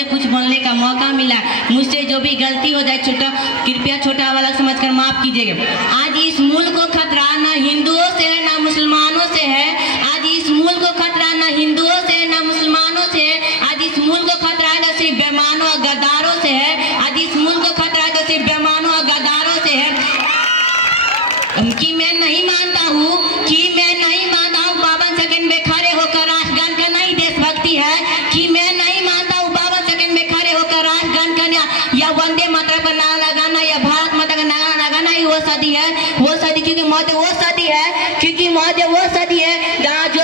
मुझे कुछ बोलने का मौका मिला। मुझसे जो भी गलती हो जाए कृपया छोटा वाला समझकर माफ़ कीजिएगा। आज इस मुल्क को खतरा न हिंदुओं से है न मुसलमानों से है। आज इस मुल्क को खतरा न हिंदुओं से है न मुसलमानों से है। आज इस मुल्क को खतरा न सिर्फ बेईमानों और गद्दारों से है। आज इस मुल्क को खतरा न सिर्फ बेईमानों और गद्दारों से है। कि मैं नहीं मानता हूँ बावन सेकंड में खड़े होकर राष्ट्रगान का नहीं देशभक्ति है। कि मैं नहीं मानता हूँ 52 सेकंड में खड़े होकर राष्ट्रगान का या वंदे मातरम का नारा लगाना या भारत माता का नारा लगाना ही वो सदी है। वो सदी क्योंकि मौत वो सदी है, क्योंकि मौत वो सदी है जहाँ दो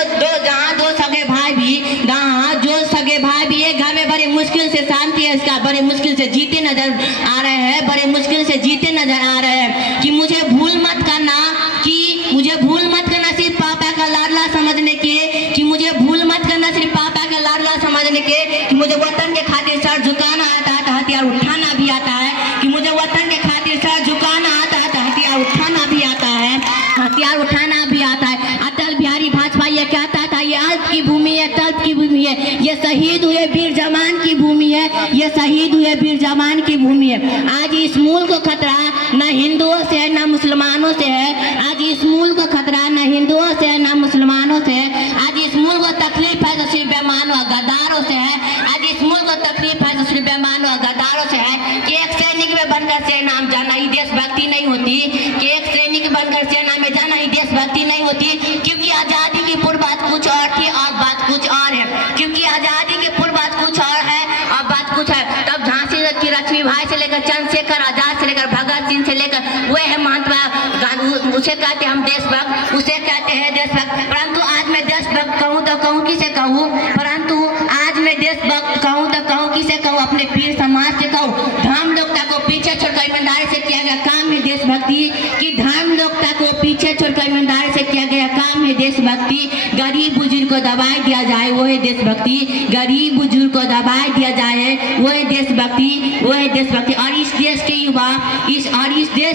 सगे भाई भी एक घर में बड़े मुश्किल से शांति है इसका, बड़े मुश्किल से जीते नजर आ रहे हैं, बड़े मुश्किल से जीते नजर आ रहे हैं। कि मुझे भूल मत करना, कि मुझे भूल मत करना सिर्फ पापा का लाडला समझने के, कि मुझे भूल मत करना सिर्फ पापा का लाडला समझने के। कि मुझे वतन के खातिर सर झुकाना आता है तो हथियार उठाना भी आता है। कि मुझे वतन के खातिर सर झुकाना आता है तो हथियार उठाना भी आता है, हथियार उठाना भी आता है। अटल बिहारी वाजपेयी ये कहता था ये अल्प की भूमि है, तल्प की भूमि है, ये शहीद हुए वीर जवान की भूमि है, ये शहीद हुए वीर जवान की भूमि है। आज इस मुल्क को खतरा न हिंदुओं से है न मुसलमानों से है। आज इस मुल्क को खतरा न हिंदुओं से है न मुसलमानों से है। आज इस मुल्क को तकलीफ है तो सिर्फ बेईमानों और गद्दारों से है। आज इस मुल्क को तकलीफ है तो सिर्फ बेईमानों और गद्दारों से है। कि एक सैनिक में बनकर सेना में जाना ही देशभक्ति नहीं होती। कि एक सैनिक बनकर सेना में जाना ही देशभक्ति नहीं होती। क्योंकि आज़ादी की पूर्व बात कुछ और थी और बात कुछ और है। क्योंकि आज़ादी की पूर्व बात कुछ और है और बात कुछ है। तब झांसी की लक्ष्मीबाई से लेकर चंद्रशेखर आजाद से लेकर भगत सिंह से लेकर वह है महात्मा गांधी, उसे कहते हम देशभक्त, उसे कहते हैं देशभक्त। परंतु आज मैं देशभक्त कहूँ तो कहूँ किसे कहूँ, परंतु आज मैं देशभक्त कहूँ तो कहूँ किसे कहूँ, अपने पीर समाज से कहूँ। धर्म लोकता को पीछे छोड़कर ईमानदारी से किया गया काम है देशभक्ति। कि धर्म लोकता को पीछे छोड़कर ईमानदारी से किया गया काम है देशभक्ति। गरीब बुजुर्ग को दबाई दिया जाए वो है देशभक्ति, गरीब बुजुर्ग को दबाई दिया जाए वो है देशभक्ति, वो है देशभक्ति। और इस देश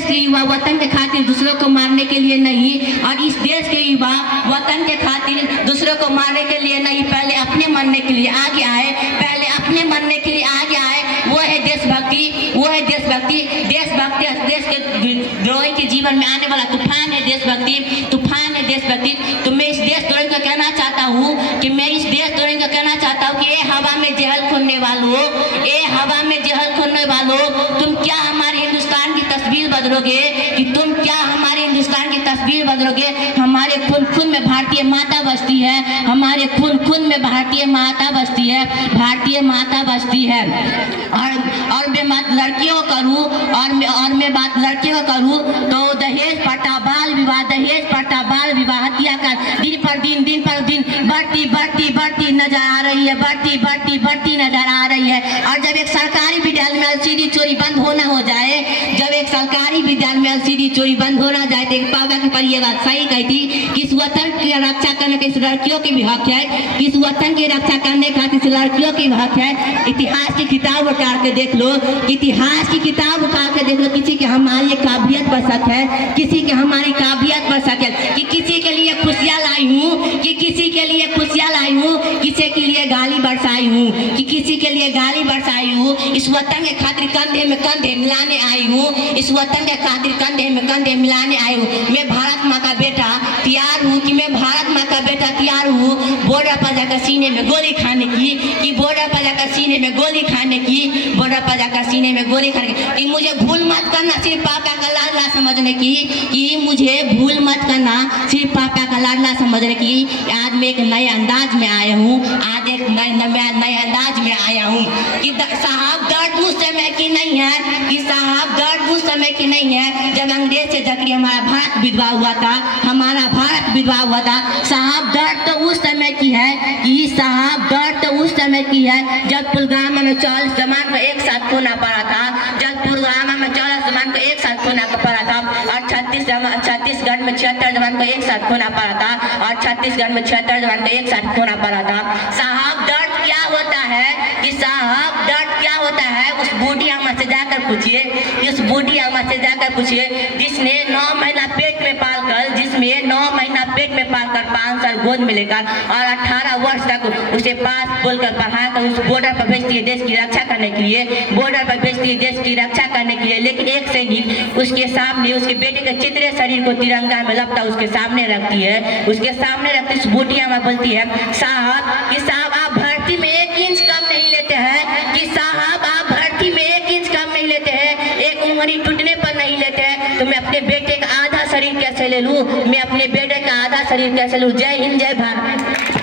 के युवा वतन के खातिर दूसरों को मारने के लिए नहीं, और इस देश के युवा वतन के खातिर दूसरों को मारने के लिए नहीं, पहले अपने मरने के लिए आगे आए, पहले अपने मरने के लिए आगे आए। वो है देशभक्ति, वो है देशभक्ति। देशभक्ति देश के द्रोही के जीवन में आने वाला तूफान है देशभक्ति, तूफान है देशभक्ति। तो मैं इस देशद्रोही को कहना चाहता हूँ कि मैं इस देशद्रोही को कहना चाहता हूँ कि ए हवा में जहल खोलने वालों, ए हवा में जहल खोलने वालों, तुम क्या हमारे हिंदुस्तान की तस्वीर बदलोगे? कि तुम क्या हमारे हिंदुस्तान की तस्वीर बदलोगे? हमारे खून खून में भारतीय माता बसती है, हमारे खून खून में भारतीय माता बसती है, भारतीय माता बसती है। और मैं बात लड़कियों को करूँ और मैं बात लड़कियों को करूँ तो दहेज प्रथा बाल विवाह हत्या का दिन पर दिन बढ़ती नजर आ रही है, बढ़ती नजर आ रही है। और जब एक सरकारी विद्यालय में एलसीडी चोरी बंद होना हो जाए, जब एक सरकारी विद्यालय में एलसीडी चोरी बंद होना जाए तो पापा की पर ये बात सही कही थी कि इस वतन की रक्षा करने के इस लड़कियों की भी हक है, कि इस वतन की रक्षा करने का इस लड़कियों की हक है। इतिहास की किताब उतार के देख लो, इतिहास की किताब उतार के देख लो, किसी के हमारी काबिलियत पर शक है, किसी के हमारी काबिलियत पर शक है। कि किसी के लिए खुशियाँ लाई हूँ, कि किसी के लिए खुशियाँ लाई हूँ, किसी के लिए गाली बरसाई हूँ, कि किसी के लिए गाली बरसाई हूँ। इस वतन के खातिर कंधे में कंधे मिलाने आई हूँ, इस वतन के खातिर कंधे में कंधे मिलाने आई हूँ। मैं भारत माँ का बेटा तैयार हूँ, कि मैं भारत माँ का बेटा तैयार हूँ बॉर्डर पर जाकर सीने में गोली खाने की, कि बॉर्डर पर जाकर सीने में गोली खाने की, बॉर्डर पर जाकर सीने में गोली खाने की। कि मुझे भूल मत करना सिर्फ पापा का लाडला समझने की, कि मुझे भूल मत करना सिर्फ पापा का लाडला समझने की। आज मैं एक नए अंदाज में आया हूँ, आज एक नए अंदाज में आया हूँ। कि साहब दर्द उस समय की नहीं है, कि साहब दर्द उस समय की नहीं है जब अंग्रेज से जकड़ी हमारा भारत विधवा हुआ था, हमारा भारत विधवा हुआ था। साहब दर्द तो उस समय की है, कि साहब दर्द तो उस समय की है जब पुलवामा में 40 जवान को एक साथ खोना पड़ा था, जब पुलवामा में 40 जवान को एक साथ खोना पड़ा था, और छत्तीसगढ़ में 76 जवान को एक साथ खोना पड़ा था, और छत्तीसगढ़ में 76 जवान को एक साथ खोना पड़ा था। साहब दर्द क्या होता है, कि साहब दर्द क्या होता है उस बूढ़ी अम्मा से जाकर पूछिए, उस बूढ़ी अम्मा से जाकर पूछिए जिसने 9 महीना पेट में पालकर, जिसमें 9 महीना पेट में पालकर 5 साल गोद में लेकर और 18 वर्ष तक उसे पास बोलकर पढ़ाकर उस बॉर्डर पर भेजती है देश की रक्षा करने के लिए, बॉर्डर पर भेजती है देश की रक्षा करने के लिए। लेकिन एक सैनिक उसके सामने उसके बेटे के चित्रे शरीर को तिरंगा में लपटा उसके सामने रखती है, उसके सामने रखती उस बूटिया में बोलती है साहब आप भर्ती में 1 इंच कम नहीं लेते हैं, कि साहब आप भर्ती में 1 इंच कम नहीं लेते हैं, एक उंगली टूटने पर नहीं लेते हैं, तो मैं अपने बेटे का आधा शरीर कैसे ले लूं, मैं अपने बेटे का आधा शरीर कैसे लूं। जय हिंद, जय भारत।